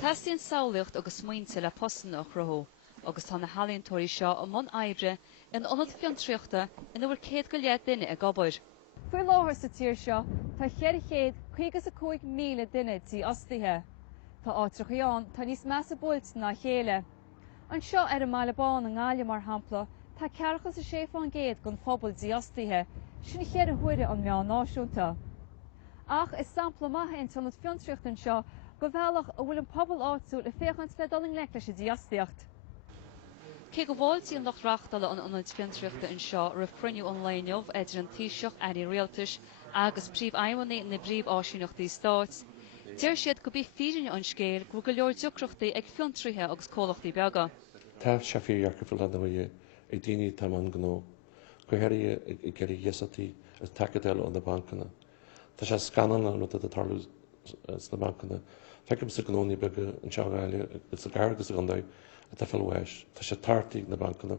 Tasíonn samhlaíocht agus muointe le postanna a chruthú, agus tá na halíonntóirí seo am món oibre in ionad fiontraíochta in bhfuil 100 go leat duine ag obair. Fuair láthar sa tír seo, tá 155 míle duine díostaithe. Tá áitrichaíán tá níos measa bult ná chéile. An seo ar an Malabán an gáile mar hampla, tá 46% gon phobal díostaithe, sinna chéad a thuaire an meán náisiúnta. Ach is sampla maithe in tionad fiontraíochtain seo go bhealach a bhfuil an pobal áitiúil a féchant le dul an leicla sé díostaíocht. Cé go bhfuiltí an dheacrachtaí an ionad fiontraíochta in seo rah cruinniú an léinmh idir an taoiseach airí réaltais agus príomh-aidhmeanna na bríomh-áisiúnachtaí Stáit. Deir siad go bhí fírinne an scéal go leor dheacrachtaí ag fiontraíthe agus comhlachtaí beaga. Tá seafiíarcha fil lena bhí ag daoine tá an gó. Go heirí i geirí dhéasatí as takeadéil an na bancanna. Tá sé scanan an a tarlú na bancanna. Feicim sa gnóí beaga an seáile is a gargus a gandáid a tá fellhis. Tá sé tartaí na bancanna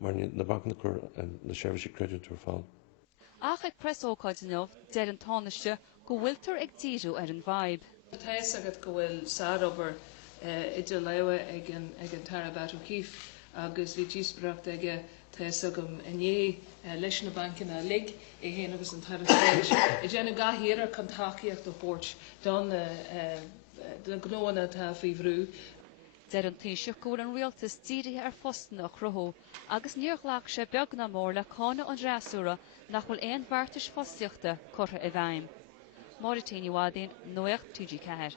mar na bancanna chur an na seirbhísí creidmheas fháil. Ach ag presócáid inmh deir an tánaiste go bhfuiltar ag tíú ar an bhaib. Thais agad go bhfuil sárobar idir leabhar ag an thar cíf agus bhí díosbreacht ag thais agam iné leis na bancanna lig I héana agus an thar stéis. I déanana gaithíar chun tacaíocht a chóirt don gnóna tá feidhmiú. Deir an taoiseach go bhfuil an rialtas dírithe ar fostanna a chruthú, agus níorghlach sé beagna mór le cána an dreasúra nach bhfuil éon bhartas fhostaíochta curtha I bhaim. Nuacht TG4, Nuacht TG4.